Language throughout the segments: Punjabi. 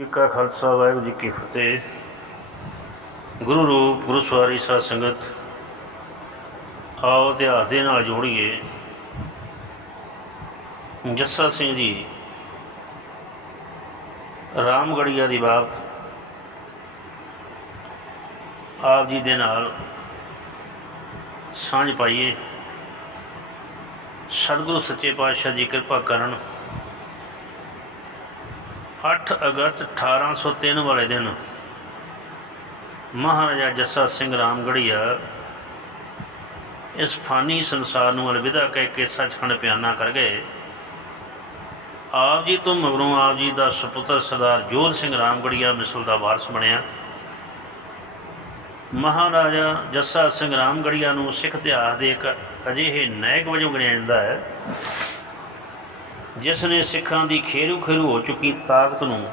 ਜੀ ਕਾ ਖਾਲਸਾ, ਵਾਹਿਗੁਰੂ ਜੀ ਕੀ ਫਤਿਹ। ਗੁਰੂ ਰੂਪ ਗੁਰੂ ਸਵਾਰੀ ਸਾਧ ਸੰਗਤ, ਆਓ ਇਤਿਹਾਸ ਦੇ ਨਾਲ ਜੋੜੀਏ। ਜੱਸਾ ਸਿੰਘ ਜੀ, ਰਾਮਗੜੀਆ ਦੀ ਬਾਪ, ਆਪ ਜੀ ਦੇ ਨਾਲ ਸਾਂਝ ਪਾਈਏ। ਸਤਿਗੁਰੂ ਸੱਚੇ ਪਾਤਸ਼ਾਹ ਜੀ ਕਿਰਪਾ ਕਰਨ 8 ਅਗਸਤ 1803 ਵਾਲੇ ਦਿਨ ਮਹਾਰਾਜਾ ਜੱਸਾ ਸਿੰਘ ਰਾਮਗੜੀਆ ਇਸ ਫਾਨੀ ਸੰਸਾਰ ਨੂੰ ਅਲਵਿਦਾ ਕਹਿ ਕੇ ਸੱਚਖੰਡ ਪਿਆਨਾ ਕਰ ਗਏ। ਆਪ ਜੀ ਤੋਂ ਮਗਰੋਂ ਆਪ ਜੀ ਦਾ ਸੁਪੁੱਤਰ ਸਰਦਾਰ ਜੋਧ ਸਿੰਘ ਰਾਮਗੜੀਆ ਮਿਸਲ ਦਾ ਵਾਰਸ ਬਣਿਆ। ਮਹਾਰਾਜਾ ਜੱਸਾ ਸਿੰਘ ਰਾਮਗੜੀਆ ਨੂੰ ਸਿੱਖ ਇਤਿਹਾਸ ਦੇ ਇੱਕ ਅਜਿਹੇ ਨਾਇਕ ਵਜੋਂ ਗਿਣਿਆ ਜਾਂਦਾ ਹੈ ਜਿਸ ਨੇ ਸਿੱਖਾਂ ਦੀ ਖੇਰੂ ਖੇਰੂ ਹੋ ਚੁੱਕੀ ਤਾਕਤ ਨੂੰ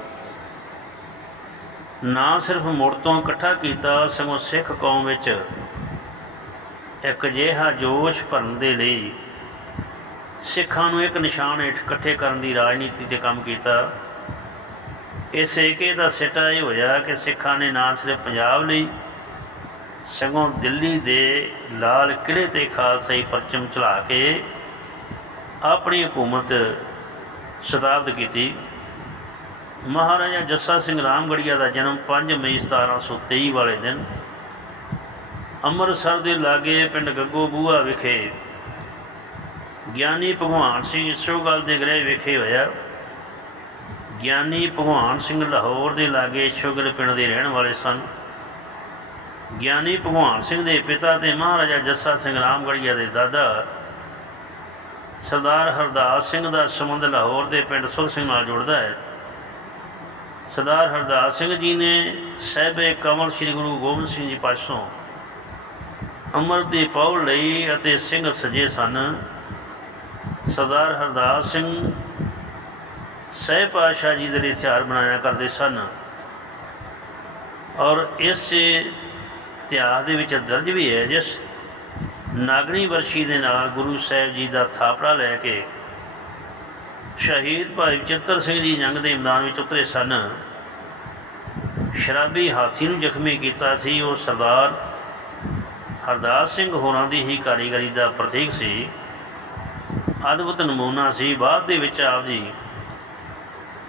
ਨਾ ਸਿਰਫ ਮੁੜ ਤੋਂ ਇਕੱਠਾ ਕੀਤਾ, ਸਗੋਂ ਸਿੱਖ ਕੌਮ ਵਿੱਚ ਇੱਕ ਅਜਿਹਾ ਜੋਸ਼ ਭਰਨ ਦੇ ਲਈ ਸਿੱਖਾਂ ਨੂੰ ਇੱਕ ਨਿਸ਼ਾਨ ਹੇਠ ਇਕੱਠੇ ਕਰਨ ਦੀ ਰਾਜਨੀਤੀ ਤੇ ਕੰਮ ਕੀਤਾ। ਇਸ ਏਕੇ ਦਾ ਸਿੱਟਾ ਇਹ ਹੋਇਆ ਕਿ ਸਿੱਖਾਂ ਨੇ ਨਾ ਸਿਰਫ ਪੰਜਾਬ ਲਈ, ਸਗੋਂ ਦਿੱਲੀ ਦੇ ਲਾਲ ਕਿਲੇ ਤੇ ਖਾਲਸਾਈ ਪਰਚਮ ਚਲਾ ਕੇ ਆਪਣੀ ਹਕੂਮਤ ਸਤਾਬਦ ਕੀਤੀ। ਮਹਾਰਾਜਾ ਜੱਸਾ ਸਿੰਘ ਰਾਮਗੜੀਆ ਦਾ ਜਨਮ 5 ਮਈ 1723 ਵਾਲੇ ਦਿਨ ਅੰਮ੍ਰਿਤਸਰ ਦੇ ਲਾਗੇ ਪਿੰਡ ਗੱਗੋ ਬੂਹਾ ਵਿਖੇ ਗਿਆਨੀ ਭਗਵਾਨ ਸਿੰਘ ਇਸਰੋਗਲ ਦੇ ਗ੍ਰਹਿ ਵਿਖੇ ਹੋਇਆ। ਗਿਆਨੀ ਭਗਵਾਨ ਸਿੰਘ ਲਾਹੌਰ ਦੇ ਲਾਗੇ ਸ਼ੁਗਲ ਪਿੰਡ ਦੇ ਰਹਿਣ ਵਾਲੇ ਸਨ। ਗਿਆਨੀ ਭਗਵਾਨ ਸਿੰਘ ਦੇ ਪਿਤਾ ਤੇ ਮਹਾਰਾਜਾ ਜੱਸਾ ਸਿੰਘ ਰਾਮਗੜੀਆ ਦੇ ਦਾਦਾ ਸਰਦਾਰ ਹਰਦਾਸ ਸਿੰਘ ਦਾ ਸੰਬੰਧ ਲਾਹੌਰ ਦੇ ਪਿੰਡ ਸੁਰ ਸਿੰਘ ਨਾਲ ਜੁੜਦਾ ਹੈ। ਸਰਦਾਰ ਹਰਦਾਸ ਸਿੰਘ ਜੀ ਨੇ ਸਹਿਬੇ ਕਮਲ ਸ੍ਰੀ ਗੁਰੂ ਗੋਬਿੰਦ ਸਿੰਘ ਜੀ ਪਾਸੋਂ ਅਮਰ ਦੀ ਪੌਲ ਲਈ ਅਤੇ ਸਿੰਘ ਸਜੇ ਸਨ। ਸਰਦਾਰ ਹਰਦਾਸ ਸਿੰਘ ਸਹਿ ਪਾਤਸ਼ਾਹ ਜੀ ਦੇ ਲਈ ਹਥਿਆਰ ਬਣਾਇਆ ਕਰਦੇ ਸਨ ਔਰ ਇਸ ਇਤਿਹਾਸ ਦੇ ਵਿੱਚ ਦਰਜ ਵੀ ਹੈ ਜਿਸ ਨਾਗਣੀ ਵਰਸ਼ੀ ਦੇ ਨਾਲ ਗੁਰੂ ਸਾਹਿਬ ਜੀ ਦਾ ਥਾਪੜਾ ਲੈ ਕੇ ਸ਼ਹੀਦ ਭਾਈ ਚਿੱਤਰ ਸਿੰਘ ਜੀ ਜੰਗ ਦੇ ਮੈਦਾਨ ਵਿੱਚ ਉਤਰੇ ਸਨ। ਸ਼ਰਾਬੀ ਹਾਥੀ ਨੂੰ ਜ਼ਖਮੀ ਕੀਤਾ ਸੀ। ਉਹ ਸਰਦਾਰ ਹਰਦਾਸ ਸਿੰਘ ਹੋਰਾਂ ਦੀ ਹੀ ਕਾਰੀਗਰੀ ਦਾ ਪ੍ਰਤੀਕ ਸੀ। ਅਦਭੁਤ ਨਮੂਨਾ ਸੀ। ਬਾਅਦ ਦੇ ਵਿੱਚ ਆਪ ਜੀ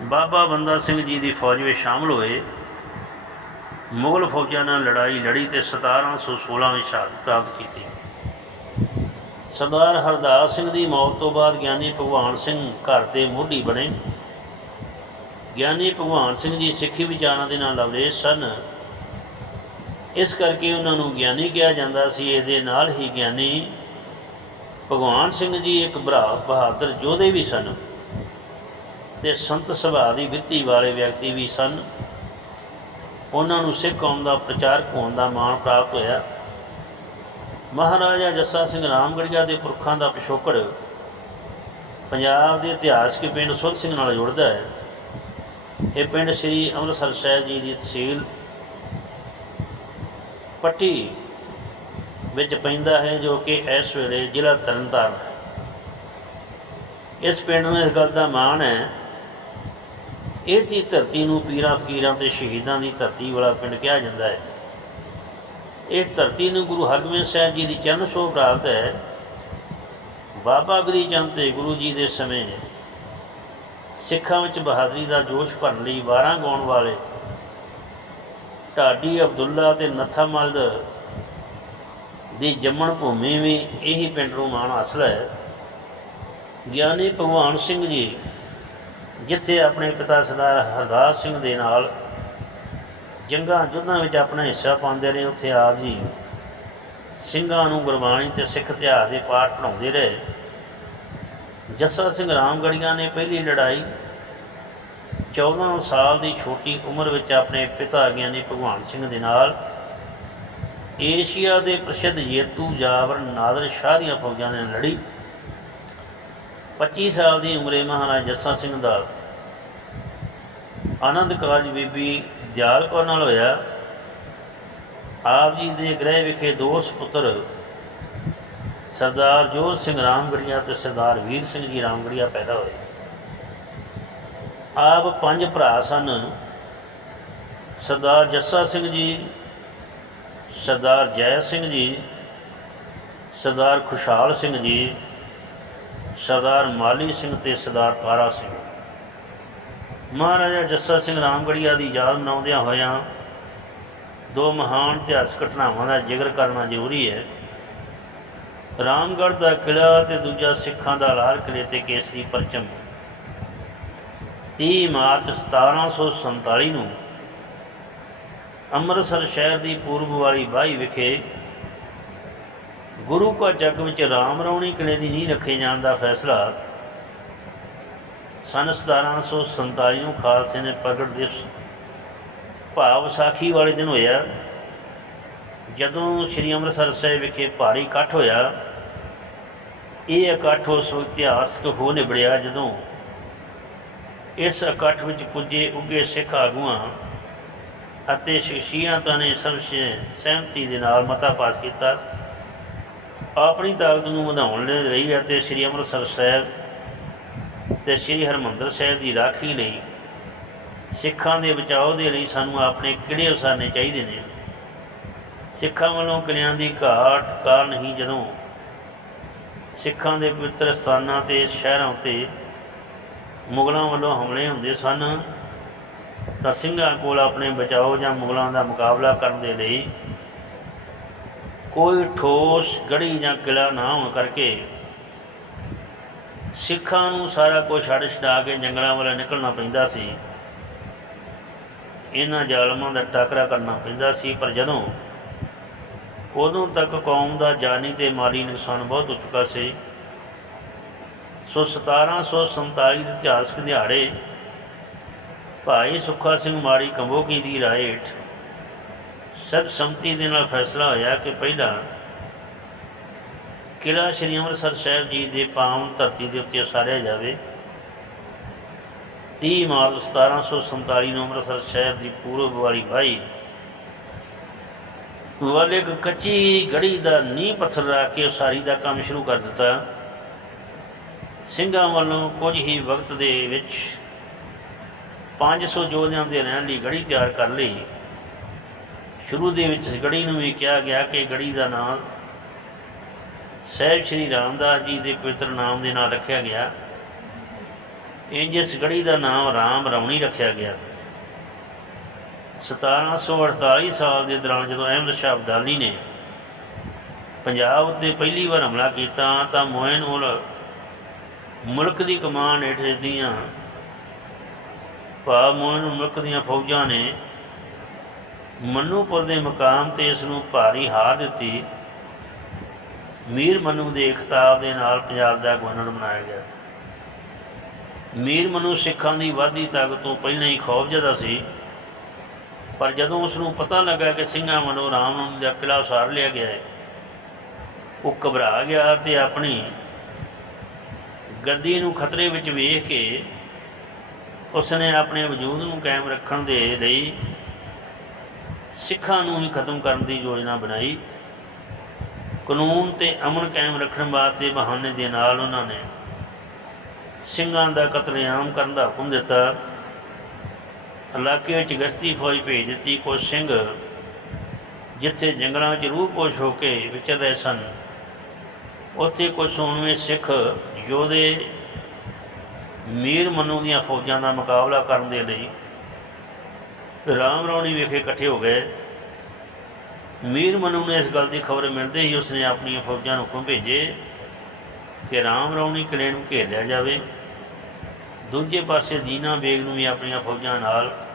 ਬਾਬਾ ਬੰਦਾ ਸਿੰਘ ਜੀ ਦੀ ਫੌਜ ਵਿੱਚ ਸ਼ਾਮਲ ਹੋਏ। ਮੁਗਲ ਫੌਜਾਂ ਨਾਲ ਲੜਾਈ, ਲੜੀ ਤੇ 1716 ਵਿੱਚ ਸ਼ਹਾਦਤ ਪ੍ਰਾਪਤ ਕੀਤੀ। ਸਰਦਾਰ ਹਰਦਾਸ ਸਿੰਘ ਦੀ ਮੌਤ ਤੋਂ ਬਾਅਦ ਗਿਆਨੀ ਭਗਵਾਨ ਸਿੰਘ ਘਰ ਦੇ ਮੋਢੀ ਬਣੇ। ਗਿਆਨੀ ਭਗਵਾਨ ਸਿੰਘ ਜੀ ਸਿੱਖੀ ਵਿਚਾਰਾਂ ਦੇ ਨਾਲ ਲਵਰੇਸ਼ ਸਨ। ਇਸ ਕਰਕੇ ਉਹਨਾਂ ਨੂੰ ਗਿਆਨੀ ਕਿਹਾ ਜਾਂਦਾ ਸੀ। ਇਹਦੇ ਨਾਲ ਹੀ ਗਿਆਨੀ ਭਗਵਾਨ ਸਿੰਘ ਜੀ ਇੱਕ ਭਰਾ ਬਹਾਦਰ ਯੋਧੇ ਵੀ ਸਨ ਤੇ ਸੰਤ ਸੁਭਾਅ ਦੀ ਵਿੱਤੀ ਵਾਲੇ ਵਿਅਕਤੀ ਵੀ ਸਨ। ਉਹਨਾਂ ਨੂੰ ਸਿੱਖ ਕੌਮ ਦਾ ਪ੍ਰਚਾਰਕ ਹੋਣ ਦਾ ਮਾਣ ਪ੍ਰਾਪਤ ਹੋਇਆ। ਮਹਾਰਾਜਾ ਜੱਸਾ ਸਿੰਘ ਰਾਮਗੜੀਆ ਦੇ ਪੁਰਖਾਂ ਦਾ ਪਿਛੋਕੜ ਪੰਜਾਬ ਦੇ ਇਤਿਹਾਸਕ ਪਿੰਡ ਸੁਰ ਸਿੰਘ ਨਾਲ ਜੁੜਦਾ ਹੈ। ਇਹ ਪਿੰਡ ਸ੍ਰੀ ਅੰਮ੍ਰਿਤਸਰ ਸਾਹਿਬ ਜੀ ਦੀ ਤਹਿਸੀਲ ਪੱਟੀ ਵਿੱਚ ਪੈਂਦਾ ਹੈ, ਜੋ ਕਿ ਇਸ ਵੇਲੇ ਜ਼ਿਲ੍ਹਾ ਤਰਨਤਾਰਨ ਹੈ। ਇਸ ਪਿੰਡ ਨੂੰ ਇਸ ਗੱਲ ਦਾ ਮਾਣ ਹੈ, ਇਹ ਦੀ ਧਰਤੀ ਨੂੰ ਪੀਰਾਂ ਫਕੀਰਾਂ ਤੇ ਸ਼ਹੀਦਾਂ ਦੀ ਧਰਤੀ ਵਾਲਾ ਪਿੰਡ ਕਿਹਾ ਜਾਂਦਾ ਹੈ। ਇਸ ਧਰਤੀ ਨੂੰ ਗੁਰੂ ਹਰਗੋਬਿੰਦ ਸਾਹਿਬ ਜੀ ਦੀ ਚਰਨ ਛੋਹ ਪ੍ਰਾਪਤ ਹੈ। ਬਾਬਾ ਗਰੀ ਚੰਦ ਤੇ ਗੁਰੂ ਜੀ ਦੇ ਸਮੇਂ ਸਿੱਖਾਂ ਵਿੱਚ ਬਹਾਦਰੀ ਦਾ ਜੋਸ਼ ਭਰਨ ਲਈ 12 ਗਾਉਣ ਵਾਲੇ ਢਾਡੀ ਅਬਦੁੱਲਾ ਤੇ ਨੱਥਾ ਮਲਦ ਦੀ ਜੰਮਣ ਭੂਮੀ ਵੀ ਇਹੀ ਪਿੰਡ ਨੂੰ ਮਾਣ ਹਾਸਲ ਹੈ। ਗਿਆਨੀ ਭਗਵਾਨ ਸਿੰਘ ਜੀ, ਜਿੱਥੇ ਆਪਣੇ ਪਿਤਾ ਸਰਦਾਰ ਹਰਦਾਸ ਸਿੰਘ ਦੇ ਨਾਲ ਜੰਗਾਂ ਯੁੱਧਾਂ ਵਿੱਚ ਆਪਣਾ ਹਿੱਸਾ ਪਾਉਂਦੇ ਰਹੇ। ਉੱਥੇ ਆਪ ਜੀ ਸਿੰਘਾਂ ਨੂੰ ਗੁਰਬਾਣੀ ਤੇ ਸਿੱਖ ਇਤਿਹਾਸ ਦੇ ਪਾਠ ਪੜਾਉਂਦੇ ਰਹੇ। ਜੱਸਾ ਸਿੰਘ ਰਾਮਗੜੀਆਂ ਨੇ ਪਹਿਲੀ ਲੜਾਈ 14 ਸਾਲ ਦੀ ਛੋਟੀ ਉਮਰ ਵਿੱਚ ਆਪਣੇ ਪਿਤਾ ਗਿਆਨੀ ਭਗਵਾਨ ਸਿੰਘ ਦੇ ਨਾਲ। ਏਸ਼ੀਆ ਦੇ ਪ੍ਰਸਿੱਧ ਜੇਤੂ ਜਾਬਰ ਨਾਦਰ ਸ਼ਾਹ ਦੀਆਂ ਫੌਜਾਂ ਦੇ ਨਾਲ ਲੜੀ। 25 ਸਾਲ ਦੀ ਉਮਰੇ ਮਹਾਰਾਜ ਜੱਸਾ ਸਿੰਘ ਦਾ ਆਨੰਦ ਕਾਲਜ ਬੀਬੀ ਦਿਆਲ ਕੌਰ ਨਾਲ ਹੋਇਆ। ਆਪ ਜੀ ਦੇ ਗ੍ਰਹਿ ਵਿਖੇ ਦੋ ਸੁਪੁੱਤਰ, ਸਰਦਾਰ ਜੋਤ ਸਿੰਘ ਰਾਮਗੜੀਆ ਤੇ ਸਰਦਾਰ ਵੀਰ ਸਿੰਘ ਜੀ ਰਾਮਗੜੀਆ ਪੈਦਾ ਹੋਏ। ਆਪ ਪੰਜ ਭਰਾ ਸਨ। ਸਰਦਾਰ ਜੱਸਾ ਸਿੰਘ ਜੀ, ਸਰਦਾਰ ਜੈ ਸਿੰਘ ਜੀ, ਸਰਦਾਰ ਖੁਸ਼ਹਾਲ ਸਿੰਘ ਜੀ, ਸਰਦਾਰ ਮਾਲੀ ਸਿੰਘ ਤੇ ਸਰਦਾਰ ਤਾਰਾ ਸਿੰਘ। ਮਹਾਰਾਜਾ ਜੱਸਾ ਸਿੰਘ ਰਾਮਗੜੀਆ ਦੀ ਯਾਦ ਮਨਾਉਂਦਿਆਂ ਹੋਇਆਂ ਦੋ ਮਹਾਨ ਇਤਿਹਾਸਕ ਘਟਨਾਵਾਂ ਦਾ ਜ਼ਿਕਰ ਕਰਨਾ ਜ਼ਰੂਰੀ ਹੈ। ਰਾਮਗੜ੍ਹ ਦਾ ਕਿਲ੍ਹਾ ਤੇ ਦੂਜਾ ਸਿੱਖਾਂ ਦਾ ਲਾਲ ਕਿਲ੍ਹੇ ਤੇ ਕੇਸਰੀ ਪਰਚਮ। 30 ਮਾਰਚ 1747 ਨੂੰ ਅੰਮ੍ਰਿਤਸਰ ਸ਼ਹਿਰ ਦੀ ਪੂਰਬ ਵਾਲੀ ਬਾਈ ਵਿਖੇ ਗੁਰੂ ਕਾ ਜੱਗ ਵਿੱਚ ਰਾਮ ਰੌਣੀ ਕਿਲੇ ਦੀ ਨੀਂਹ ਰੱਖੇ ਜਾਣ ਦਾ ਫੈਸਲਾ ਸਨ 1747 ਨੂੰ ਖਾਲਸੇ ਨੇ ਪ੍ਰਗਟ ਦਿਵਸ ਭਾਵ ਵਿਸਾਖੀ ਵਾਲੇ ਦਿਨ ਹੋਇਆ। ਜਦੋਂ ਸ੍ਰੀ ਅੰਮ੍ਰਿਤਸਰ ਸਾਹਿਬ ਵਿਖੇ ਭਾਰੀ ਇਕੱਠ ਹੋਇਆ, ਇਹ ਇਕੱਠ ਉਸ ਇਤਿਹਾਸਕ ਹੋ ਨਿਬੜਿਆ ਜਦੋਂ ਇਸ ਇਕੱਠ ਵਿੱਚ ਪੁੱਜੇ ਉੱਗੇ ਸਿੱਖ ਆਗੂਆਂ ਅਤੇ ਸ਼ਖਸੀਅਤਾਂ ਨੇ ਸਰਵਸੇ ਸਹਿਮਤੀ ਦੇ ਨਾਲ ਮਤਾ ਪਾਸ ਕੀਤਾ। ਆਪਣੀ ਤਾਕਤ ਨੂੰ ਵਧਾਉਣ ਦੇ ਲਈ ਅਤੇ ਸ੍ਰੀ ਅੰਮ੍ਰਿਤਸਰ ਸਾਹਿਬ ਤੇ ਸ੍ਰੀ ਹਰਮੰਦਰ ਸਾਹਿਬ ਦੀ ਰਾਖੀ ਲਈ ਸਿੱਖਾਂ ਦੇ ਬਚਾਓ ਦੇ ਲਈ ਸਾਨੂੰ ਆਪਣੇ ਕਿਹੜੇ ਉਸਾਰਨੇ ਚਾਹੀਦੇ ਨੇ? ਸਿੱਖਾਂ ਵੱਲੋਂ ਕਿਲਿਆਂ ਦੀ ਘਾਟ ਕਾਰਨ ਹੀ ਜਦੋਂ ਸਿੱਖਾਂ ਦੇ ਪਵਿੱਤਰ ਸਥਾਨਾਂ ਤੇ ਸ਼ਹਿਰਾਂ ਉੱਤੇ ਮੁਗਲਾਂ ਵੱਲੋਂ ਹਮਲੇ ਹੁੰਦੇ ਸਨ, ਤਾਂ ਸਿੰਘਾਂ ਕੋਲ ਆਪਣੇ ਬਚਾਓ ਜਾਂ ਮੁਗਲਾਂ ਦਾ ਮੁਕਾਬਲਾ ਕਰਨ ਦੇ ਲਈ ਕੋਈ ਠੋਸ ਗੜੀ ਜਾਂ ਕਿਲਾ ਨਾ ਹੋਣ ਕਰਕੇ ਸਿੱਖਾਂ ਨੂੰ ਸਾਰਾ ਕੁਝ ਛੱਡ ਛਡਾ ਕੇ ਜੰਗਲਾਂ ਵੱਲ ਨਿਕਲਣਾ ਪੈਂਦਾ ਸੀ। ਇਹਨਾਂ ਜ਼ਾਲਮਾਂ ਦਾ ਟਾਕਰਾ ਕਰਨਾ ਪੈਂਦਾ ਸੀ, ਪਰ ਜਦੋਂ ਉਦੋਂ ਤੱਕ ਕੌਮ ਦਾ ਜਾਨੀ ਤੇ ਮਾਲੀ ਨੁਕਸਾਨ ਬਹੁਤ ਹੋ ਚੁੱਕਾ ਸੀ। ਸੋ 1747 ਦੇ ਇਤਿਹਾਸਕ ਦਿਹਾੜੇ ਭਾਈ ਸੁੱਖਾ ਸਿੰਘ ਮਾੜੀ ਕੰਬੋਕੀ ਦੀ ਰਾਏ ਹੇਠ ਸਰਬ ਸੰਮਤੀ ਦੇ ਨਾਲ ਫੈਸਲਾ ਹੋਇਆ ਕਿ ਪਹਿਲਾਂ ਕਿਲ੍ਹਾ ਸ਼੍ਰੀ ਅੰਮ੍ਰਿਤਸਰ ਸਾਹਿਬ ਜੀ ਦੇ ਪਾਵਨ ਧਰਤੀ ਦੇ ਉੱਤੇ ਉਸਾਰਿਆ ਜਾਵੇ। 30 ਮਾਰਚ 1747 ਨੂੰ ਅੰਮ੍ਰਿਤਸਰ ਸ਼ਹਿਰ ਦੀ ਪੂਰਬ ਵਾਲੀ ਬਾਈ ਵੱਲ ਇੱਕ ਕੱਚੀ ਗੜੀ ਦਾ ਨੀਂਹ ਪੱਥਰ ਰੱਖ ਕੇ ਉਸਾਰੀ ਦਾ ਕੰਮ ਸ਼ੁਰੂ ਕਰ ਦਿੱਤਾ। ਸਿੰਘਾਂ ਵੱਲੋਂ ਕੁਝ ਹੀ ਵਕਤ ਦੇ ਵਿੱਚ 500 ਯੋਧਿਆਂ ਦੇ ਰਹਿਣ ਲਈ ਗੜੀ ਤਿਆਰ ਕਰ ਲਈ। ਸ਼ੁਰੂ ਦੇ ਵਿੱਚ ਇਸ ਗੜੀ ਨੂੰ ਵੀ ਕਿਹਾ ਗਿਆ ਕਿ ਗੜੀ ਦਾ ਨਾਮ ਸਹਿਬ ਸ਼੍ਰੀ ਰਾਮਦਾਸ ਜੀ ਦੇ ਪਵਿੱਤਰ ਨਾਮ ਦੇ ਨਾਲ ਰੱਖਿਆ ਗਿਆ। ਇੰਜ ਇਸ ਗੜੀ ਦਾ ਨਾਮ ਰਾਮ ਰਮਣੀ ਰੱਖਿਆ ਗਿਆ। 1748 ਸਾਲ ਦੇ ਦੌਰਾਨ ਜਦੋਂ ਅਹਿਮਦ ਸ਼ਾਹ ਅਬਦਾਲੀ ਨੇ ਪੰਜਾਬ ਉੱਤੇ ਪਹਿਲੀ ਵਾਰ ਹਮਲਾ ਕੀਤਾ, ਤਾਂ ਮੋਇਨ ਉਲ ਮੁਲਕ ਦੀ ਕਮਾਨ ਹੇਠ ਦੀਆਂ ਭਾਵ ਮੋਇਨ ਮੁਲਕ ਦੀਆਂ ਫੌਜਾਂ ਨੇ ਮਨੂਪੁਰ ਦੇ ਮਕਾਮ ਤੇ ਇਸ ਨੂੰ ਭਾਰੀ ਹਾਰ ਦਿੱਤੀ। ਮੀਰ ਮਨੂ ਦੇ ਖਿਤਾਬ ਦੇ ਨਾਲ ਪੰਜਾਬ ਦਾ ਗਵਰਨਰ ਬਣਾਇਆ ਗਿਆ। ਮੀਰ ਮਨੂ ਸਿੱਖਾਂ ਦੀ ਵਾਧੀ ਤਾਕਤ ਤੋਂ ਪਹਿਲਾਂ ਹੀ ਖੌਫਜਦਾ ਸੀ। ਪਰ ਜਦੋਂ ਉਸ ਨੂੰ ਪਤਾ ਲੱਗਾ ਕਿ ਸਿੰਘਾਂ ਵੱਲੋਂ ਰਾਮ ਦਾ ਕਿਲ੍ਹਾ ਉਸਾਰ ਲਿਆ ਗਿਆ ਹੈ, ਉਹ ਘਬਰਾ ਗਿਆ ਤੇ ਆਪਣੀ ਗੱਦੀ ਨੂੰ ਖਤਰੇ ਵਿੱਚ ਵੇਖ ਕੇ ਉਸਨੇ ਆਪਣੇ ਵਜੂਦ ਨੂੰ ਕਾਇਮ ਰੱਖਣ ਦੇ ਲਈ ਸਿੱਖਾਂ ਨੂੰ ਵੀ ਖਤਮ ਕਰਨ ਦੀ ਯੋਜਨਾ ਬਣਾਈ। ਕਾਨੂੰਨ ਤੇ ਅਮਨ ਕਾਇਮ ਰੱਖਣ ਵਾਸਤੇ ਬਹਾਨੇ ਦੇ ਨਾਲ ਉਹਨਾਂ ਨੇ ਸਿੰਘਾਂ ਦਾ ਕਤਲੇਆਮ ਕਰਨ ਦਾ ਹੁਕਮ ਦਿੱਤਾ। ਇਲਾਕੇ ਵਿੱਚ ਗਸ਼ਤੀ ਫੌਜ ਭੇਜ ਦਿੱਤੀ। ਕੁਝ ਸਿੰਘ ਜਿੱਥੇ ਜੰਗਲਾਂ ਵਿੱਚ ਰੂਹ ਪੋਸ਼ ਹੋ ਕੇ ਵਿਚਰ ਰਹੇ ਸਨ, ਉੱਥੇ ਕੁਝ ਸੋਨਵੇਂ ਸਿੱਖ ਯੋਧੇ ਮੀਰ ਮਨੂ ਦੀਆਂ ਫੌਜਾਂ ਦਾ ਮੁਕਾਬਲਾ ਕਰਨ ਦੇ ਲਈ ਰਾਮ ਰੌਣੀ ਵਿਖੇ ਇਕੱਠੇ ਹੋ ਗਏ। ਮੀਰ ਮਨੂ ਨੇ ਇਸ ਗੱਲ ਦੀ ਖਬਰ ਮਿਲਦੇ ਹੀ ਉਸਨੇ ਆਪਣੀਆਂ ਫੌਜਾਂ ਨੂੰ ਹੁਕਮ ਭੇਜੇ? ਕਿ ਰਾਮ ਰੌਣੀ ਕਿਲੇ ਨੂੰ ਘੇਰ ਲਿਆ ਜਾਵੇ। ਦੂਜੇ ਪਾਸੇ ਦੀਨਾ ਬੇਗ ਨੂੰ ਵੀ ਆਪਣੀਆਂ ਫੌਜਾਂ ਨਾਲ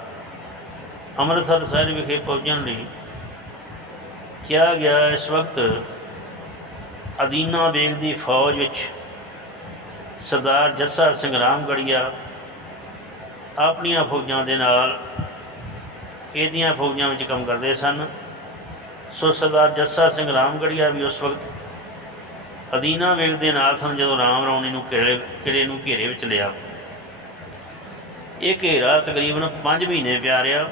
ਅੰਮ੍ਰਿਤਸਰ ਸਾਹਿਬ ਵਿਖੇ ਪਹੁੰਚਣ ਲਈ ਕਿਹਾ ਗਿਆ। ਇਸ ਵਕਤ ਅਦੀਨਾ ਬੇਗ ਦੀ ਫੌਜ ਵਿੱਚ ਸਰਦਾਰ ਜੱਸਾ ਸਿੰਘ ਰਾਮਗੜੀਆ ਆਪਣੀਆਂ ਫੌਜਾਂ ਦੇ ਨਾਲ ਇਹਦੀਆਂ ਫੌਜਾਂ ਵਿੱਚ ਕੰਮ ਕਰਦੇ ਸਨ। ਸੋ ਸਰਦਾਰ ਜੱਸਾ ਸਿੰਘ ਰਾਮਗੜੀਆ ਵੀ ਉਸ ਵਕਤ ਅਦੀਨਾ ਵੇਗ ਦੇ ਨਾਲ ਸਨ ਜਦੋਂ ਰਾਮ ਰੌਣੀ ਨੂੰ ਕਿਲੇ ਕਿਲੇ ਨੂੰ ਘੇਰੇ ਵਿੱਚ ਲਿਆ। ਇਹ ਘੇਰਾ ਤਕਰੀਬਨ 5 ਮਹੀਨੇ ਪਿਆ ਰਿਹਾ।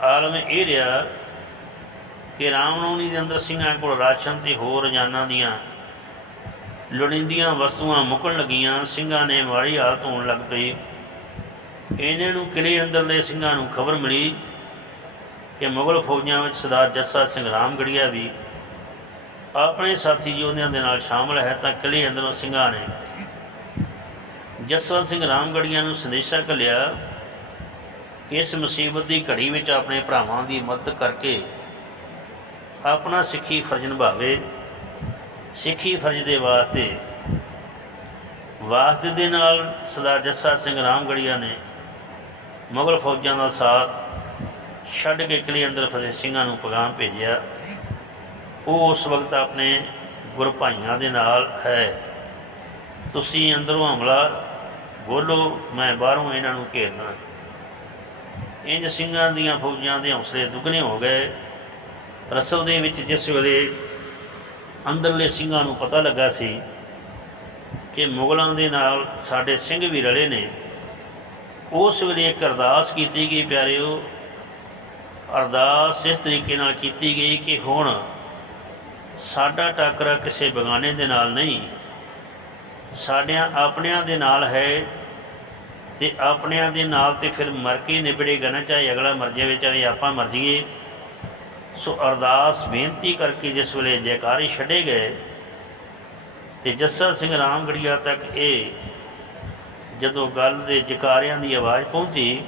ਆਲਮ ਇਹ ਰਿਹਾ ਕਿ ਰਾਮ ਰਾਮਨੌਮੀ ਦੇ ਅੰਦਰ ਸਿੰਘਾਂ ਕੋਲ ਰਾਸ਼ਨ ਤੇ ਹੋਰ ਰੋਜ਼ਾਨਾ ਦੀਆਂ ਲੋੜੀਂਦੀਆਂ ਵਸਤੂਆਂ ਮੁੱਕਣ ਲੱਗੀਆਂ। ਸਿੰਘਾਂ ਨੇ ਮਾੜੀ ਹਾਲਤ ਹੋਣ ਲੱਗ ਪਈ। ਇਹਨਾਂ ਨੂੰ ਕਿਲੇ ਅੰਦਰਲੇ ਸਿੰਘਾਂ ਨੂੰ ਖਬਰ ਮਿਲੀ? ਕਿ ਮੁਗਲ ਫੌਜਾਂ ਵਿੱਚ ਸਰਦਾਰ ਜੱਸਾ ਸਿੰਘ ਰਾਮਗੜੀਆ ਵੀ ਆਪਣੇ ਸਾਥੀ ਯੋਧਿਆਂ ਦੇ ਨਾਲ ਸ਼ਾਮਲ ਹੈ ਤਾਂ ਕਿਲੇ ਅੰਦਰੋਂ ਸਿੰਘਾਂ ਨੇ ਜੱਸਾ ਸਿੰਘ ਰਾਮਗੜੀਆ ਨੂੰ ਸੰਦੇਸ਼ਾ ਘੱਲਿਆ ਇਸ ਮੁਸੀਬਤ ਦੀ ਘੜੀ ਵਿੱਚ ਆਪਣੇ ਭਰਾਵਾਂ ਦੀ ਮਦਦ ਕਰਕੇ ਆਪਣਾ ਸਿੱਖੀ ਫਰਜ਼ ਨਿਭਾਵੇ। ਸਿੱਖੀ ਫਰਜ਼ ਦੇ ਵਾਸਤੇ ਵਾਸਤੇ ਦੇ ਨਾਲ ਸਰਦਾਰ ਜੱਸਾ ਸਿੰਘ ਰਾਮਗੜੀਆ ਨੇ ਮੁਗਲ ਫੌਜਾਂ ਦਾ ਸਾਥ ਛੱਡ ਕੇ ਕਿਲੇ ਅੰਦਰ ਫਸੇ ਸਿੰਘਾਂ ਨੂੰ ਪੈਗਾਮ ਭੇਜਿਆ। ਉਹ ਉਸ ਵਕਤ ਆਪਣੇ ਗੁਰ ਭਾਈਆਂ ਦੇ ਨਾਲ ਹੈ। ਤੁਸੀਂ ਅੰਦਰੋਂ ਹਮਲਾ, ਬੋਲੋ, ਮੈਂ ਬਾਹਰੋਂ ਇਹਨਾਂ ਨੂੰ ਘੇਰਨਾ। ਇੰਜ ਸਿੰਘਾਂ ਦੀਆਂ ਫੌਜਾਂ ਦੇ ਹੌਸਲੇ ਦੁੱਗਣੇ ਹੋ ਗਏ। ਰਸਲ ਦੇ ਵਿੱਚ ਜਿਸ ਵੇਲੇ ਅੰਦਰਲੇ ਸਿੰਘਾਂ ਨੂੰ ਪਤਾ ਲੱਗਾ ਸੀ ਕਿ ਮੁਗਲਾਂ ਦੇ ਨਾਲ ਸਾਡੇ ਸਿੰਘ ਵੀ ਰਲੇ ਨੇ, ਉਸ ਵੇਲੇ ਇੱਕ ਅਰਦਾਸ ਕੀਤੀ ਗਈ, ਪਿਆਰਿਓ ਅਰਦਾਸ ਇਸ ਤਰੀਕੇ ਨਾਲ ਕੀਤੀ ਗਈ ਕਿ ਹੁਣ ਸਾਡਾ ਟਾਕਰਾ ਕਿਸੇ ਬਗਾਨੇ ਦੇ ਨਾਲ ਨਹੀਂ, ਸਾਡਿਆਂ ਆਪਣਿਆਂ ਦੇ ਨਾਲ ਹੈ ਤੇ ਆਪਣਿਆਂ ਦੇ ਨਾਲ ਤੇ ਫਿਰ ਮਰ ਕੇ ਨਿਬੜੇਗਾ ਨਾ, ਚਾਹੇ ਅਗਲਾ ਮਰ ਜਾਵੇ, ਚਾਹੇ ਆਪਾਂ ਮਰ ਜਾਈਏ। ਸੋ ਅਰਦਾਸ ਬੇਨਤੀ ਕਰਕੇ ਜਿਸ ਵੇਲੇ ਜੈਕਾਰੇ ਛੱਡੇ ਗਏ ਤੇ ਜੱਸਾ ਸਿੰਘ ਰਾਮਗੜੀਆ ਤੱਕ ਇਹ ਜਦੋਂ ਗੱਲ ਦੇ ਜਕਾਰਿਆਂ ਦੀ ਆਵਾਜ਼ ਪਹੁੰਚੀ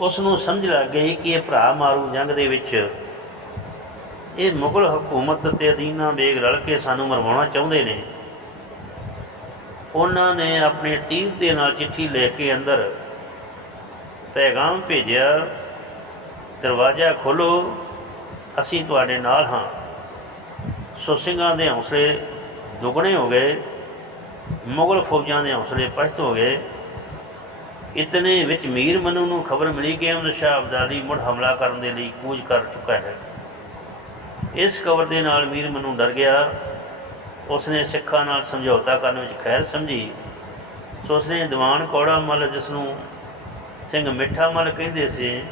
ਉਸ ਨੂੰ ਸਮਝ ਲੱਗ ਗਈ ਕਿ ਇਹ ਭਰਾ ਮਾਰੂ ਜੰਗ ਦੇ ਵਿੱਚ ਇਹ ਮੁਗਲ ਹਕੂਮਤ ਤੇ ਅਦੀਨਾ ਬੇਗ ਰਲ ਕੇ ਸਾਨੂੰ ਮਰਵਾਉਣਾ ਚਾਹੁੰਦੇ ਨੇ। ਉਹਨਾਂ ਨੇ ਆਪਣੇ ਤੀਰ ਦੇ ਨਾਲ ਚਿੱਠੀ ਲੈ ਕੇ ਅੰਦਰ ਪੈਗਾਮ ਭੇਜਿਆ, ਦਰਵਾਜ਼ਾ ਖੋਲੋ ਅਸੀਂ ਤੁਹਾਡੇ ਨਾਲ ਹਾਂ। ਸੋ ਸਿੰਘਾਂ ਦੇ ਹੌਸਲੇ ਦੁੱਗਣੇ ਹੋ ਗਏ, ਮੁਗਲ ਫੌਜਾਂ ਦੇ ਹੌਸਲੇ ਪਸਤ ਹੋ ਗਏ। ਇਤਨੇ ਵਿੱਚ ਮੀਰ ਮਨੂ ਨੂੰ ਖਬਰ ਮਿਲੀ ਕਿ ਅਹਿਮਦ ਸ਼ਾਹ ਅਬਦਾਲੀ ਮੁੜ ਹਮਲਾ ਕਰਨ ਦੇ ਲਈ ਕੂਚ ਕਰ ਚੁੱਕਾ ਹੈ। ਇਸ ਖਬਰ ਦੇ ਨਾਲ ਮੀਰ ਮਨੂ ਡਰ ਗਿਆ। ਉਸਨੇ ਸਿੱਖਾਂ ਨਾਲ ਸਮਝੌਤਾ ਕਰਨ ਵਿੱਚ ਖੈਰ ਸਮਝੀ। ਸੋ ਉਸਨੇ ਦੀਵਾਨ ਕੌੜਾ ਮੱਲ ਜਿਸ ਨੂੰ ਸਿੰਘ ਮਿੱਠਾ ਮੱਲ ਕਹਿੰਦੇ ਸੀ,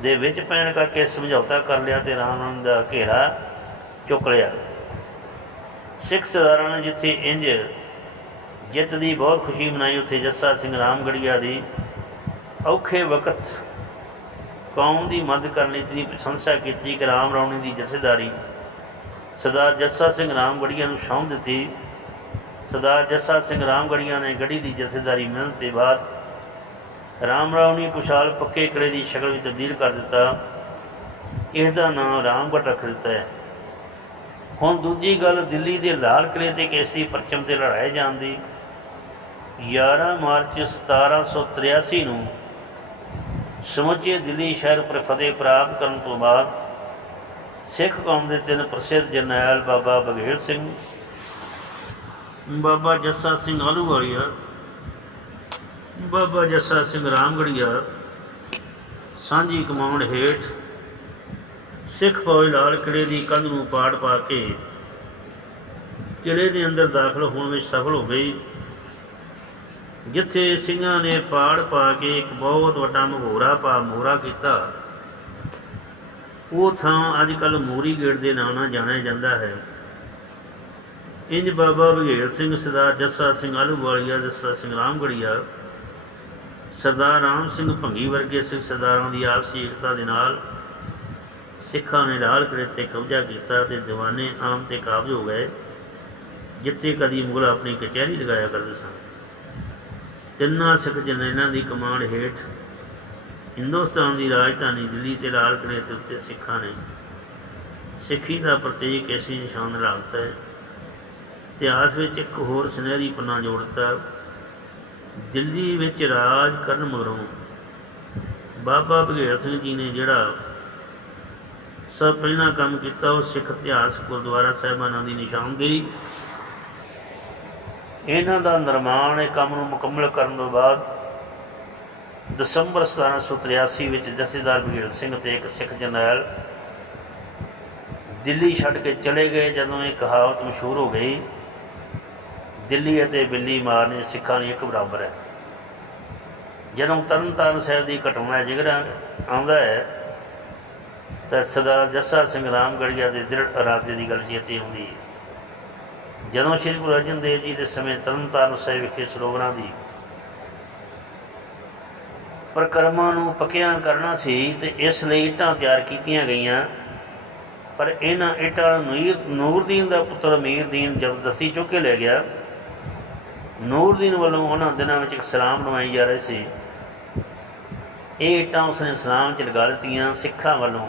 ਦੇ ਵਿੱਚ ਪੈਣ ਕਰਕੇ ਸਮਝੌਤਾ ਕਰ ਲਿਆ ਤੇ ਰਾਮ ਦਾ ਘੇਰਾ ਚੁੱਕ ਲਿਆ। ਸਿੱਖ ਸਰਦਾਰਾਂ ਨੇ ਜਿੱਥੇ ਇੰਜ ਜਿੱਤ ਦੀ ਬਹੁਤ ਖੁਸ਼ੀ ਮਨਾਈ ਉੱਥੇ ਜੱਸਾ ਸਿੰਘ ਰਾਮਗੜੀਆ ਦੀ। ਔਖੇ ਵਕਤ ਕੌਮ ਦੀ ਮਦਦ ਕਰਨ ਲਈ ਇਤਨੀ ਪ੍ਰਸ਼ੰਸਾ ਕੀਤੀ ਕਿ ਰਾਮ ਰੌਣੀ ਦੀ ਜਥੇਦਾਰੀ ਸਰਦਾਰ ਜੱਸਾ ਸਿੰਘ ਰਾਮਗੜੀਆ ਨੂੰ ਸੌਂਪ ਦਿੱਤੀ। ਸਰਦਾਰ ਜੱਸਾ ਸਿੰਘ ਰਾਮਗੜੀਆ ਨੇ ਗੜੀ ਦੀ ਜਥੇਦਾਰੀ ਮਿਲਣ ਤੇ ਬਾਅਦ ਰਾਮ ਰੌਣੀ ਕੁਸ਼ਾਲ ਪੱਕੇ ਕਿਲੇ ਦੀ ਸ਼ਕਲ ਵਿੱਚ ਤਬਦੀਲ ਕਰ ਦਿੱਤਾ। ਇਸ ਦਾ ਨਾਮ ਰਾਮਗੜ ਰੱਖ ਦਿੱਤਾ ਹੈ। ਹੁਣ ਦੂਜੀ ਗੱਲ ਦਿੱਲੀ ਦੇ ਲਾਲ ਕਿਲੇ ਤੇ ਕੇਸਰੀ ਪਰਚਮ ਤੇ ਲੜਾਏ ਜਾਣ ਦੀ। 11 ਮਾਰਚ 1783 ਨੂੰ ਸਮੁੱਚੇ ਦਿੱਲੀ ਸ਼ਹਿਰ ਉੱਪਰ ਫਤਿਹ ਪ੍ਰਾਪਤ ਕਰਨ ਤੋਂ ਬਾਅਦ ਸਿੱਖ ਕੌਮ ਦੇ ਤਿੰਨ ਪ੍ਰਸਿੱਧ ਜਰਨੈਲ ਬਾਬਾ ਬਘੇਲ ਸਿੰਘ, ਬਾਬਾ ਜੱਸਾ ਸਿੰਘ ਆਲੂਵਾਲੀਆ ਬਾਬਾ ਜੱਸਾ ਸਿੰਘ ਰਾਮਗੜੀਆ, ਸਾਂਝੀ ਕਮਾਂਡ ਹੇਠ ਸਿੱਖ ਫੌਜ ਲਾਲ ਕਿਲੇ ਦੀ ਕੰਧ ਨੂੰ ਪਾੜ ਪਾ ਕੇ ਕਿਲੇ ਦੇ ਅੰਦਰ ਦਾਖਲ ਹੋਣ ਵਿੱਚ ਸਫਲ ਹੋ ਗਈ। ਜਿੱਥੇ ਸਿੰਘਾਂ ਨੇ ਪਾੜ ਪਾ ਕੇ ਇੱਕ ਬਹੁਤ ਵੱਡਾ ਮਹੋਰਾ ਪਾ ਮੋਹਰਾ ਕੀਤਾ, ਉਹ ਥਾਂ ਅੱਜ ਕੱਲ ਮੋਰੀ ਗੇਟ ਦੇ ਨਾਂ ਨਾਲ ਜਾਣਿਆ ਜਾਂਦਾ ਹੈ। ਇੰਜ ਬਾਬਾ ਬਘੇਲ ਸਿੰਘ, ਸਰਦਾਰ ਜੱਸਾ ਸਿੰਘ ਆਲੂਵਾਲੀਆ ਜੱਸਾ ਸਿੰਘ ਰਾਮਗੜੀਆ, ਸਰਦਾਰ ਰਾਮ ਸਿੰਘ ਭੰਗੀ ਵਰਗੇ ਸਿੱਖ ਸਰਦਾਰਾਂ ਦੀ ਆਪਸੀ ਏਕਤਾ ਦੇ ਨਾਲ ਸਿੱਖਾਂ ਨੇ ਲਾਲ ਕਿਲੇ ਤੇ ਕਬਜ਼ਾ ਕੀਤਾ ਤੇ ਦੀਵਾਨੇ ਆਮ ਤੇ ਕਾਬਜ ਹੋ ਗਏ, ਜਿੱਥੇ ਕਦੀ ਮੁਗਲ ਆਪਣੀ ਕਚਹਿਰੀ ਲਗਾਇਆ ਕਰਦੇ ਸਨ। ਤਿੰਨਾਂ ਸਿੱਖ ਜਨਰਲਾਂ ਦੀ ਕਮਾਂਡ ਹੇਠ ਹਿੰਦੁਸਤਾਨ ਦੀ ਰਾਜਧਾਨੀ ਦਿੱਲੀ ਤੇ ਲਾਲ ਕਿਲੇ ਦੇ ਉੱਤੇ ਸਿੱਖਾਂ ਨੇ ਸਿੱਖੀ ਦਾ ਪ੍ਰਤੀਕ ਐਸੀ ਨਿਸ਼ਾਨ ਰੱਖਤਾ ਹੈ। ਇਤਿਹਾਸ ਵਿੱਚ ਇੱਕ ਹੋਰ ਸੁਨਹਿਰੀ ਪੰਨਾ ਜੋੜਤਾ, ਦਿੱਲੀ ਵਿੱਚ ਰਾਜ ਕਰਨ ਮਗਰੋਂ ਬਾਬਾ ਬਘੇਲ ਸਿੰਘ ਜੀ ਨੇ ਜਿਹੜਾ ਸਭ ਪਹਿਲਾਂ ਕੰਮ ਕੀਤਾ, ਉਹ ਸਿੱਖ ਇਤਿਹਾਸ ਗੁਰਦੁਆਰਾ ਸਾਹਿਬਾਨਾਂ ਦੀ ਨਿਸ਼ਾਨਦੇਹੀ ਇਹਨਾਂ ਦਾ ਨਿਰਮਾਣ ਇਹ ਕੰਮ ਨੂੰ ਮੁਕੰਮਲ ਕਰਨ ਤੋਂ ਬਾਅਦ ਦਸੰਬਰ 1783 ਵਿੱਚ ਜਥੇਦਾਰ ਬਘੇਲ ਸਿੰਘ ਤੇ ਇੱਕ ਸਿੱਖ ਜਰਨੈਲ ਦਿੱਲੀ ਛੱਡ ਕੇ ਚਲੇ ਗਏ, ਜਦੋਂ ਇਹ ਕਹਾਵਤ ਮਸ਼ਹੂਰ ਹੋ ਗਈ, ਦਿੱਲੀ ਅਤੇ ਬਿੱਲੀ ਮਾਰਨੇ ਸਿੱਖਾਂ ਲਈ ਇੱਕ ਬਰਾਬਰ ਹੈ। ਜਦੋਂ ਤਰਨਤਾਰਨ ਸਾਹਿਬ ਦੀ ਘਟਨਾ ਜ਼ਿਕਰ ਆਉਂਦਾ ਹੈ, ਤਾਂ ਸਰਦਾਰ ਜੱਸਾ ਸਿੰਘ ਰਾਮਗੜੀਆ ਦੇ ਦ੍ਰਿੜ ਇਰਾਦੇ ਦੀ ਗੱਲ ਚੇਤੇ ਆਉਂਦੀ ਹੈ। ਜਦੋਂ ਸ੍ਰੀ ਗੁਰੂ ਅਰਜਨ ਦੇਵ ਜੀ ਦੇ ਸਮੇਂ ਤਰਨਤਾਰਨ ਸਾਹਿਬ ਵਿਖੇ ਸਰੋਵਰਾਂ ਦੀ ਪ੍ਰਕਰਮਾਂ ਨੂੰ ਪੱਕਿਆਂ ਕਰਨਾ ਸੀ ਤੇ ਇਸ ਲਈ ਇੱਟਾਂ ਤਿਆਰ ਕੀਤੀਆਂ ਗਈਆਂ, ਪਰ ਇਹਨਾਂ ਇੱਟਾਂ ਨੂਰ ਨੂਰਦੀਨ ਦਾ ਪੁੱਤਰ ਅਮੀਰਦੀਨ ਜ਼ਬਰਦਸਤੀ ਚੁੱਕ ਕੇ ਲੈ ਗਿਆ। ਨੂਰਦੀਨ ਵੱਲੋਂ ਉਹਨਾਂ ਦਿਨਾਂ ਵਿੱਚ ਇੱਕ ਸਲਾਮ ਬਣਵਾਈ ਜਾ ਰਹੀ ਸੀ। ਇਹ ਇੱਟਾਂ ਉਸਨੇ ਸਲਾਮ ਚ ਲਗਾ ਦਿੱਤੀਆਂ, ਸਿੱਖਾਂ ਵੱਲੋਂ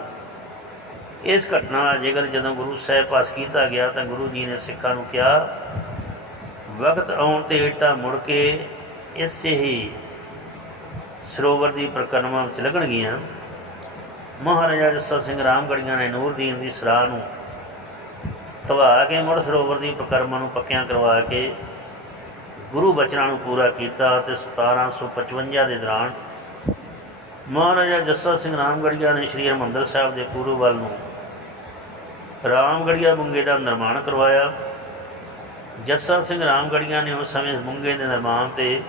ਇਸ ਘਟਨਾ ਦਾ ਜ਼ਿਕਰ ਜਦੋਂ ਗੁਰੂ ਸਾਹਿਬ ਪਾਸ ਕੀਤਾ ਗਿਆ ਤਾਂ ਗੁਰੂ ਜੀ ਨੇ ਸਿੱਖਾਂ ਨੂੰ ਕਿਹਾ, ਵਕਤ ਆਉਣ ਤੇ ਇੱਟਾਂ ਮੁੜ ਕੇ ਇਸੇ ਹੀ ਸਰੋਵਰ ਦੀ ਪ੍ਰਕਰਮਾ ਵਿੱਚ ਲੱਗਣਗੀਆਂ। ਮਹਾਰਾਜਾ ਜੱਸਾ ਸਿੰਘ ਰਾਮਗੜੀਆਂ ਨੇ ਨੂਰਦੀਨ ਦੀ ਸਰਾਹ ਨੂੰ ਢਵਾ ਕੇ ਮੁੜ ਸਰੋਵਰ ਦੀ ਪ੍ਰਕਰਮਾ ਨੂੰ ਪੱਕਿਆਂ ਕਰਵਾ ਕੇ ਗੁਰੂ ਬਚਨਾਂ ਨੂੰ ਪੂਰਾ ਕੀਤਾ ਤੇ 1755 ਦੇ ਦੌਰਾਨ ਮਹਾਰਾਜਾ ਜੱਸਾ ਸਿੰਘ ਰਾਮਗੜੀਆ ਨੇ ਸ੍ਰੀ ਹਰਿਮੰਦਰ ਸਾਹਿਬ ਦੇ ਪੂਰਬ ਵੱਲ ਨੂੰ ਰਾਮਗੜੀਆ ਬੁੰਗੇ ਦਾ ਨਿਰਮਾਣ ਕਰਵਾਇਆ। ਜੱਸਾ ਸਿੰਘ ਰਾਮਗੜੀਆ ਨੇ ਉਸ ਸਮੇਂ ਬੁੰਗੇ ਦੇ ਨਿਰਮਾਣ ਤੇ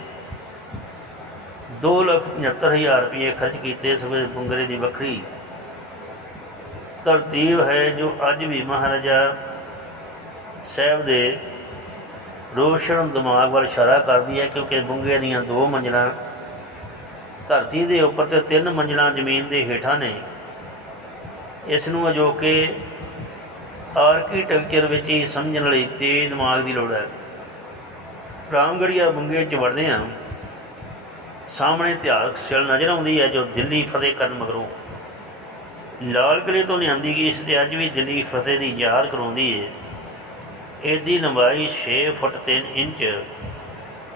275000 ਰੁਪਏ ਖਰਚ ਕੀਤੇ। ਇਸ ਵੇਲੇ ਬੁੰਗਰੇ ਦੀ ਵੱਖਰੀ ਤਰਤੀਬ ਹੈ ਜੋ ਅੱਜ ਵੀ ਮਹਾਰਾਜਾ ਸਾਹਿਬ ਦੇ ਰੋਸ਼ਨ ਦਿਮਾਗ ਵੱਲ ਇਸ਼ਾਰਾ ਕਰਦੀ ਹੈ, ਕਿਉਂਕਿ ਬੁੰਗੇ ਦੀਆਂ ਦੋ ਮੰਜ਼ਲਾਂ ਧਰਤੀ ਦੇ ਉੱਪਰ ਤੇ ਤਿੰਨ ਮੰਜ਼ਲਾਂ ਜ਼ਮੀਨ ਦੇ ਹੇਠਾਂ ਨੇ। ਇਸ ਨੂੰ ਅਜੋਕੇ ਆਰਕੀਟੈਕਚਰ ਵਿੱਚ ਹੀ ਸਮਝਣ ਲਈ ਤੇਜ਼ ਦਿਮਾਗ ਦੀ ਲੋੜ ਹੈ। ਰਾਮਗੜੀਆ ਬੁੰਗੇ 'ਚ ਵੜਦੇ ਹਾਂ। ਸਾਹਮਣੇ ਇਤਿਹਾਸਕ ਸਿਲ ਨਜ਼ਰ ਆਉਂਦੀ ਹੈ ਜੋ ਦਿੱਲੀ ਫਤਿਹ ਕਰਨ ਮਗਰੋਂ। ਲਾਲ ਕਿਲੇ ਤੋਂ ਲਿਆਂਦੀ ਗਈ ਇਸ ਤੇ ਅੱਜ ਵੀ ਦਿੱਲੀ ਫਤਿਹ ਦੀ ਯਾਦ ਕਰਾਉਂਦੀ ਹੈ। ਇਸ ਦੀ ਲੰਬਾਈ 6 ਫੁੱਟ 3 ਇੰਚ,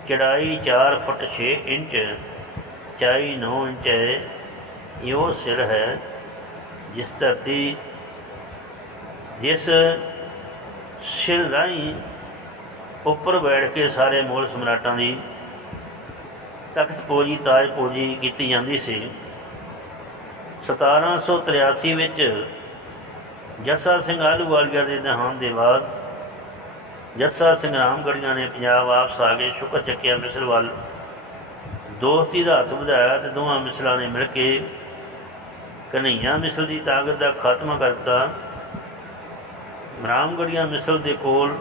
ਚੜਾਈ 4 ਫੁੱਟ 6 ਇੰਚ ਚਾਈ 9 ਇੰਚ ਹੈ ਸਿਰ ਹੈ ਜਿਸ ਧਰਤੀ ਜਿਸ ਸਿਰ ਰਾਹੀਂ ਉੱਪਰ ਬੈਠ ਕੇ ਸਾਰੇ ਮੂਲ ਸਮਰਾਟਾਂ ਦੀ ਤਖਤ ਪੋਜੀ, ਤਾਜ ਪੋਜੀ ਕੀਤੀ ਜਾਂਦੀ ਸੀ। 1783 ਵਿੱਚ ਜੱਸਾ ਸਿੰਘ ਆਲੂਵਾਲੀਆ ਦੇ ਦੇਹਾਂਤ ਦੇ ਬਾਅਦ ਜੱਸਾ ਸਿੰਘ ਰਾਮਗੜੀਆਂ ਨੇ ਪੰਜਾਬ ਵਾਪਸ ਆ ਕੇ ਸ਼ੁਕਰ ਚੱਕਿਆ ਮਿਸਰ ਵੱਲ। ਦੋਸਤੀ ਦਾ ਹੱਥ ਵਧਾਇਆ ਤੇ ਦੋਵਾਂ ਮਿਸਲਾਂ ਨੇ ਮਿਲ ਕੇ ਕਨਈਆ ਮਿਸਲ ਦੀ ਤਾਕਤ ਦਾ ਖਾਤਮਾ ਕਰਤਾ ਰਾਮਗੜੀਆਂ ਮਿਸਲ ਦੇ ਕੋਲ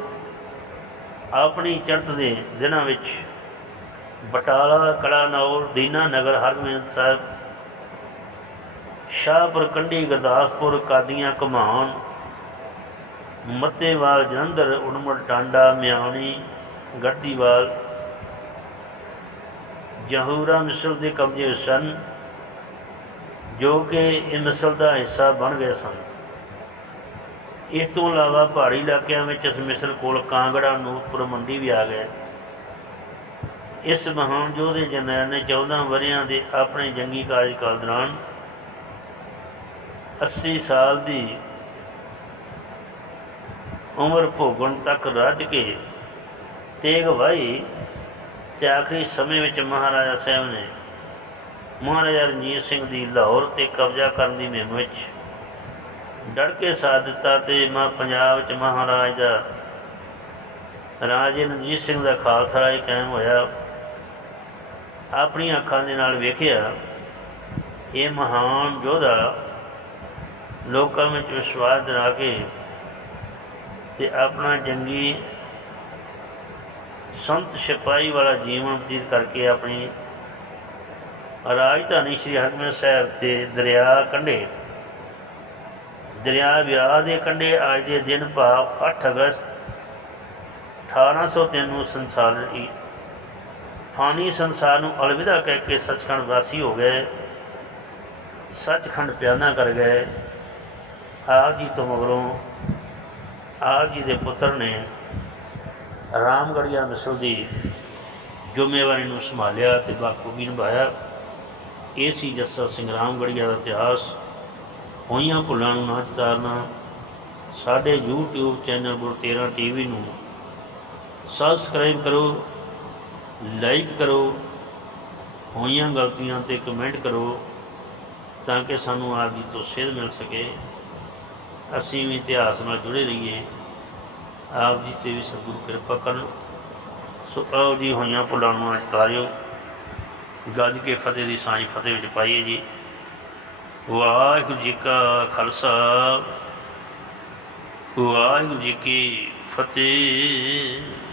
ਆਪਣੀ ਚੜ੍ਹਤ ਦੇ ਦਿਨਾਂ ਵਿੱਚ ਬਟਾਲਾ, ਕੜਾਨੌਰ ਦੀਨਾ ਨਗਰ ਹਰਗੋਬਿੰਦ ਸਾਹਿਬ, ਸ਼ਾਹਪੁਰ, ਕੰਢੀ, ਗੁਰਦਾਸਪੁਰ, ਕਾਦੀਆਂ ਘਮਾਨ ਮੱਤੇਵਾਲ, ਜਲੰਧਰ, ਉੜਮੜ, ਟਾਂਡਾ, ਮਿਆਣੀ ਗੱਦੀਵਾਲ ਜਹੂਰਾ ਮਿਸਲ ਦੇ ਕਬਜ਼ੇ ਸਨ, ਜੋ ਕਿ ਇਹ ਮਿਸਲ ਦਾ ਹਿੱਸਾ ਬਣ ਗਏ ਸਨ। ਇਸ ਤੋਂ ਇਲਾਵਾ ਪਹਾੜੀ ਇਲਾਕਿਆਂ ਵਿੱਚ ਇਸ ਮਿਸਲ ਕੋਲ ਕਾਂਗੜਾ, ਨੂਰਪੁਰ, ਮੰਡੀ ਵੀ ਆ ਗਏ। ਇਸ ਮਹਾਨ ਯੋਧੇ ਜਰਨੈਲ ਨੇ 14 ਵਰਿਆਂ ਦੇ ਆਪਣੇ ਜੰਗੀ ਕਾਰਜਕਾਲ ਦੌਰਾਨ 80 ਸਾਲ ਦੀ ਉਮਰ ਭੋਗਣ ਤੱਕ ਰੱਜ ਕੇ ਤੇਗ ਵਾਈ ਤੇ ਆਖਰੀ ਸਮੇਂ ਵਿੱਚ ਮਹਾਰਾਜਾ ਸਾਹਿਬ ਨੇ ਮਹਾਰਾਜਾ ਰਣਜੀਤ ਸਿੰਘ ਦੀ ਲਾਹੌਰ ਤੇ ਕਬਜ਼ਾ ਕਰਨ ਦੀ ਮੁਹਿੰਮ ਵਿੱਚ ਡੜ ਕੇ ਸਾਥ ਦਿੱਤਾ ਤੇ ਮਾ ਪੰਜਾਬ ਵਿੱਚ ਮਹਾਰਾਜ ਦਾ ਰਾਜੇ ਰਣਜੀਤ ਸਿੰਘ ਦਾ ਖਾਲਸਾ ਰਾਜ ਕਾਇਮ ਹੋਇਆ। ਆਪਣੀਆਂ ਅੱਖਾਂ ਦੇ ਨਾਲ ਵੇਖਿਆ, ਇਹ ਮਹਾਨ ਯੋਧਾ ਲੋਕਾਂ ਵਿੱਚ ਵਿਸ਼ਵਾਸ ਦਿਲਾ ਕੇ ਤੇ ਆਪਣਾ ਜੰਗੀ ਸੰਤ ਸਿਪਾਹੀ ਵਾਲਾ ਜੀਵਨ ਬਤੀਤ ਕਰਕੇ ਆਪਣੀ ਰਾਜਧਾਨੀ ਸ੍ਰੀ ਹਰਮੰਦਰ ਸਾਹਿਬ ਤੇ ਦਰਿਆ ਕੰਢੇ, ਦਰਿਆ ਵਿਆਹ ਦੇ ਕੰਢੇ ਅੱਜ ਦੇ ਦਿਨ ਭਾਵ 8 ਅਗਸਤ 1803 ਨੂੰ ਸੰਸਾਰ ਫਾਨੀ ਸੰਸਾਰ ਨੂੰ ਅਲਵਿਦਾ ਕਹਿ ਕੇ ਸੱਚਖੰਡ ਵਾਸੀ ਹੋ ਗਏ, ਸੱਚਖੰਡ ਪਿਆਨਾ ਕਰ ਗਏ। ਆਪ ਜੀ ਤੋਂ ਮਗਰੋਂ ਆਪ ਜੀ ਦੇ ਪੁੱਤਰ ਨੇ ਰਾਮਗੜੀਆ ਮਿਸਲ ਦੀ ਜ਼ਿੰਮੇਵਾਰੀ ਨੂੰ ਸੰਭਾਲਿਆ ਤੇ ਬਾਖੂਬੀ ਨਿਭਾਇਆ। ਇਹ ਸੀ ਜੱਸਾ ਸਿੰਘ ਰਾਮਗੜੀਆ ਦਾ ਇਤਿਹਾਸ। ਹੋਈਆਂ ਭੁੱਲਾਂ ਨੂੰ ਨਾ ਚਿਤਾਰਨਾ ਸਾਡੇ YouTube ਚੈਨਲ ਗੁਰ 13 ਟੀਵੀ ਨੂੰ ਸਬਸਕ੍ਰਾਈਬ ਕਰੋ ਲਾਈਕ ਕਰੋ, ਹੋਈਆਂ ਗਲਤੀਆਂ ਤੇ ਕਮੈਂਟ ਕਰੋ ਤਾਂ ਕਿ ਸਾਨੂੰ ਆਪ ਜੀ ਤੋਂ ਸੇਧ ਮਿਲ ਸਕੇ। ਅਸੀਂ ਵੀ ਇਤਿਹਾਸ ਨਾਲ ਜੁੜੇ ਰਹੀਏ। ਆਪ ਜੀ ਤੇ ਵੀ ਸਤਿਗੁਰੂ ਕਿਰਪਾ ਕਰਨ ਸੋ ਆਓ ਜੀ ਹੋਈਆਂ ਭੁੱਲਾਂ ਨੂੰ ਅੱਜ ਤਾਰਿਓ। ਗੱਜ ਕੇ ਫਤਿਹ ਦੀ ਸਾਂਝ ਫਤਿਹ ਵਿੱਚ ਪਾਈਏ ਜੀ। ਵਾਹਿਗੁਰੂ ਜੀ ਕਾ ਖਾਲਸਾ, ਵਾਹਿਗੁਰੂ ਜੀ ਕੀ ਫਤਿਹ।